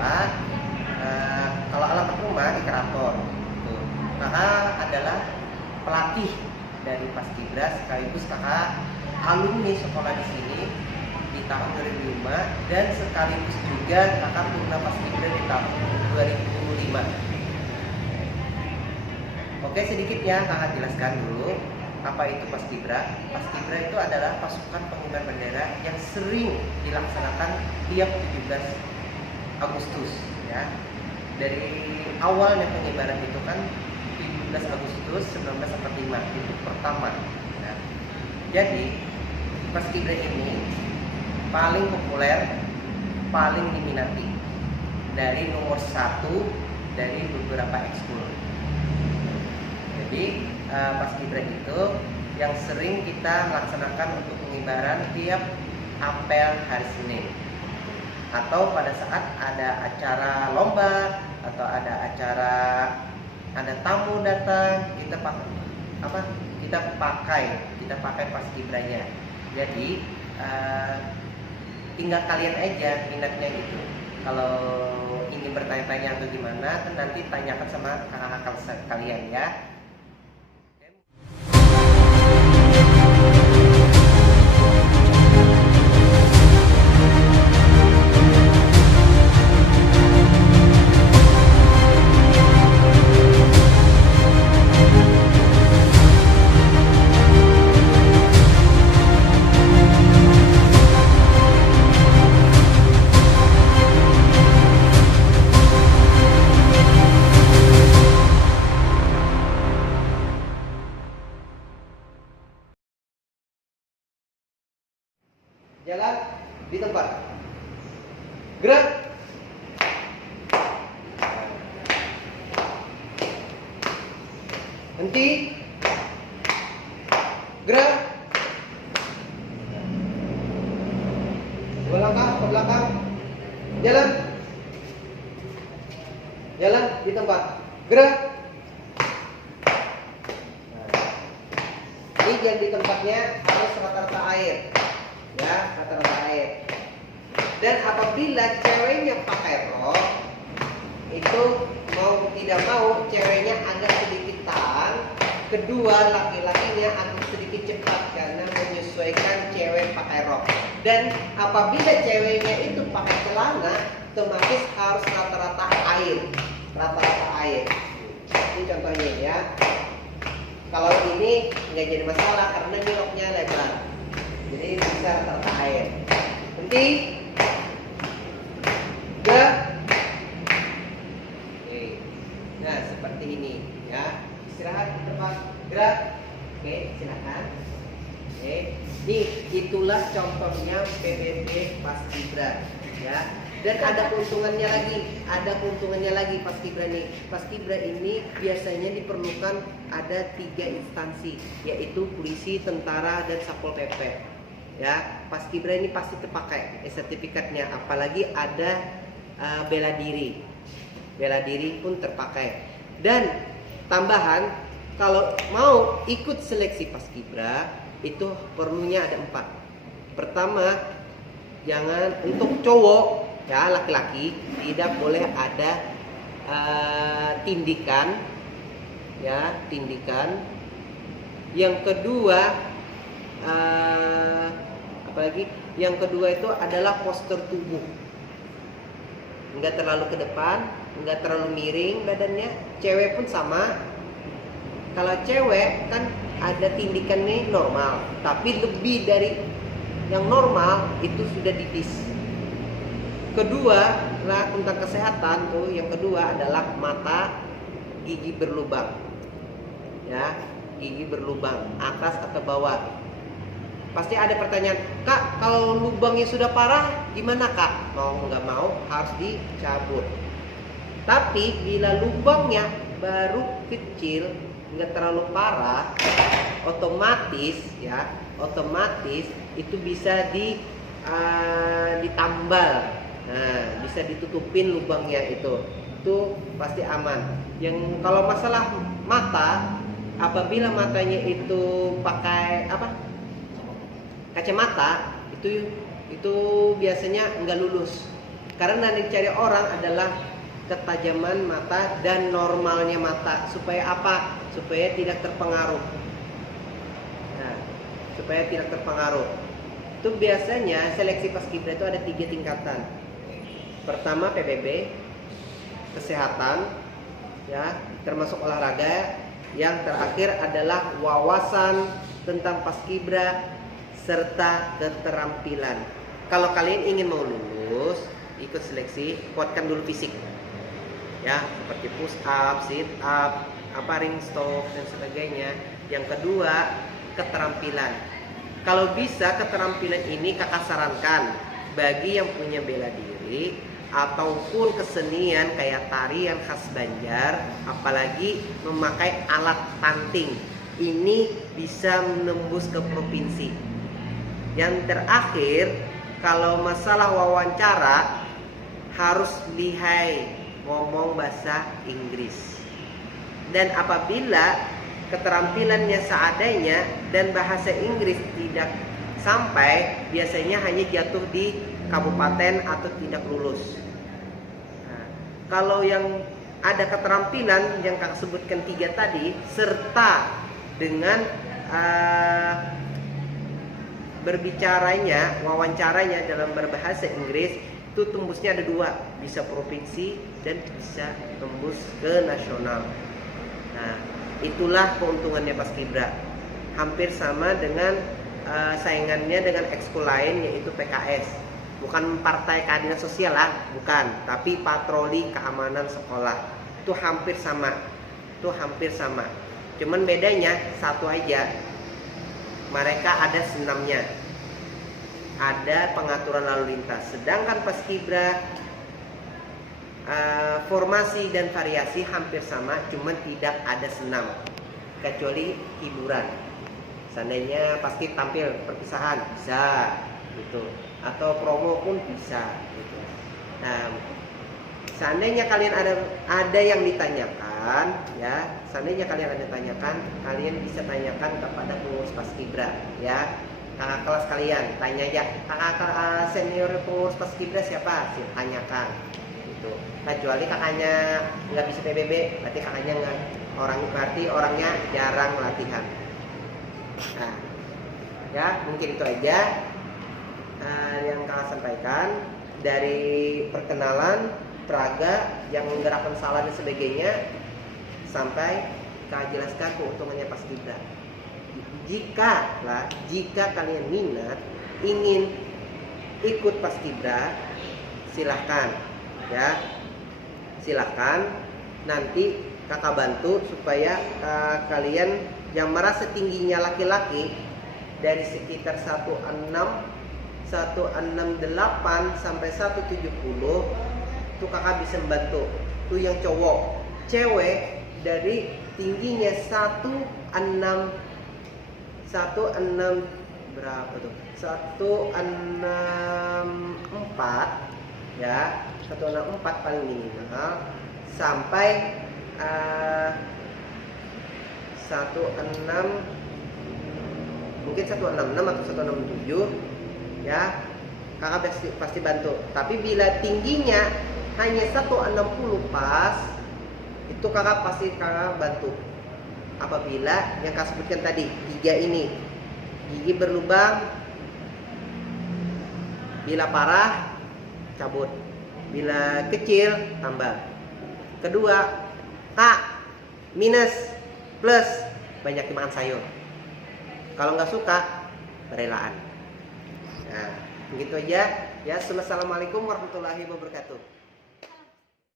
adalah kalau alamat rumah di Keraton. Kakak adalah pelatih dari Paskibra sekaligus kakak alumni sekolah di sini di tahun 2005 dan sekaligus juga kakak purna Paskibra di tahun 2005. Oke, sedikitnya kakak jelaskan dulu apa itu Paskibra. Paskibra itu adalah pasukan pengibar bendera yang sering dilaksanakan tiap 17 Agustus ya. Dari awalnya pengibaran itu kan 17 Agustus 1945 itu pertama ya. Jadi Paskibra ini paling populer, paling diminati dari nomor 1 dari beberapa ekskul. Jadi Paskibra itu yang sering kita laksanakan untuk pengibaran tiap apel hari Senin atau pada saat ada acara lomba atau ada acara ada tamu datang kita pakai Paskibranya. Jadi tinggal kalian aja minatnya gitu. Kalau ingin bertanya-tanya atau gimana nanti tanyakan sama kakak-kakak kalian ya. Jalan di tempat. Gerak. Henti. Gerak. Dua langkah ke belakang. Jalan. Jalan di tempat. Gerak. Ini jalan di tempatnya harus rata-rata air. Ya, rata-rata air. Dan apabila ceweknya pakai rok, itu mau tidak mau ceweknya agak sedikit tahan, kedua laki-lakinya agak sedikit cepat karena menyesuaikan cewek pakai rok. Dan apabila ceweknya itu pakai celana, otomatis harus rata-rata air, rata-rata air. Ini contohnya ya. Kalau ini nggak jadi masalah karena ini roknya lebar. Jadi bisa rata-rata air. Henti. Gerak. Oke. Nah seperti ini ya. Istirahat di tempat. Gerak. Oke, silakan. Oke. Nih itulah contohnya PBB Paskibra ya. Dan ada keuntungannya lagi, Paskibra nih. Paskibra ini biasanya diperlukan ada 3 instansi, yaitu polisi, tentara, dan Satpol PP. Ya, Paskibra ini pasti terpakai sertifikatnya, apalagi ada bela diri pun terpakai. Dan tambahan, kalau mau ikut seleksi Paskibra itu perlunya ada 4. Pertama, jangan untuk cowok ya, laki-laki tidak boleh ada tindikan ya, tindikan. Yang kedua apalagi yang kedua itu adalah postur tubuh, enggak terlalu ke depan, enggak terlalu miring badannya. Cewek pun sama. Kalau cewek kan ada tindikan nih normal, tapi lebih dari yang normal itu sudah dipis. Kedua lah tentang kesehatan tuh, yang kedua adalah mata, gigi berlubang ya, gigi berlubang atas atau bawah. Pasti ada pertanyaan, Kak, kalau lubangnya sudah parah gimana Kak? Mau nggak mau harus dicabut. Tapi bila lubangnya baru kecil, nggak terlalu parah, otomatis itu bisa ditambal. Nah, bisa ditutupin lubangnya itu pasti aman. Yang kalau masalah mata, apabila matanya itu pakai kacamata, itu biasanya enggak lulus Karena yang dicari orang adalah ketajaman mata dan normalnya mata. Supaya apa? Supaya tidak terpengaruh. Nah, supaya tidak terpengaruh. Itu biasanya seleksi paskibra itu ada 3 tingkatan. Pertama PBB, kesehatan, ya, termasuk olahraga. Yang terakhir adalah wawasan tentang paskibra serta keterampilan. Kalau kalian ingin mau lulus, ikut seleksi, kuatkan dulu fisik. Ya, seperti push up, sit up, ring stop dan sebagainya. Yang kedua, keterampilan. Kalau bisa keterampilan ini kakak sarankan bagi yang punya bela diri ataupun kesenian kayak tarian khas Banjar, apalagi memakai alat panting. Ini bisa menembus ke provinsi. Yang terakhir, kalau masalah wawancara harus lihai ngomong bahasa Inggris. Dan apabila keterampilannya seadanya dan bahasa Inggris tidak sampai, biasanya hanya jatuh di kabupaten atau tidak lulus. Nah, kalau yang ada keterampilan yang kakak sebutkan 3 tadi, serta dengan berbicaranya, wawancaranya dalam berbahasa Inggris, itu tembusnya ada 2, bisa provinsi dan bisa tembus ke nasional. Nah, itulah keuntungannya paskibra. Hampir sama dengan saingannya dengan ekskul lain, yaitu PKS. Bukan partai keadilan sosial lah, bukan, tapi patroli keamanan sekolah. Itu hampir sama. Cuman bedanya satu aja. Mereka ada senamnya, ada pengaturan lalu lintas. Sedangkan paskibra formasi dan variasi hampir sama, cuman tidak ada senam, kecuali hiburan. Seandainya paskib tampil perpisahan bisa gitu, atau promo pun bisa gitu. Nah, seandainya kalian ada yang ditanyakan, ya, seandainya kalian ada tanyakan, kalian bisa tanyakan kepada pengurus paskibra, ya. Kakak kelas kalian tanya aja, kakak senior pengurus paskibra siapa? Tanyakan gitu. Kecuali kakaknya nggak bisa PBB, berarti kakaknya nggak berarti orangnya jarang latihan. Nah, ya mungkin itu aja yang kakak sampaikan dari perkenalan peraga yang gerakan salah dan sebagainya, sampai kakak jelaskan keuntungannya paskibra. Jika kalian minat ingin ikut paskibra, silahkan, ya, silahkan. Nanti kakak bantu supaya kalian yang merasa tingginya laki-laki dari sekitar 168 sampai 170 itu kakak bisa membantu. Itu yang cowok. Cewek dari tingginya 16 berapa tuh? 164, ya, 164 paling minimal, sampai 16, mungkin 166 atau 167, ya, kakak pasti bantu. Tapi bila tingginya hanya 160 pas, itu kakak pasti bantu. Apabila yang kakak sebutkan tadi 3 ini, gigi berlubang, bila parah cabut, bila kecil tambah. Kedua, K minus plus, banyak dimakan sayur. Kalau nggak suka, berelaan. Nah, begitu aja. Ya, assalamualaikum warahmatullahi wabarakatuh.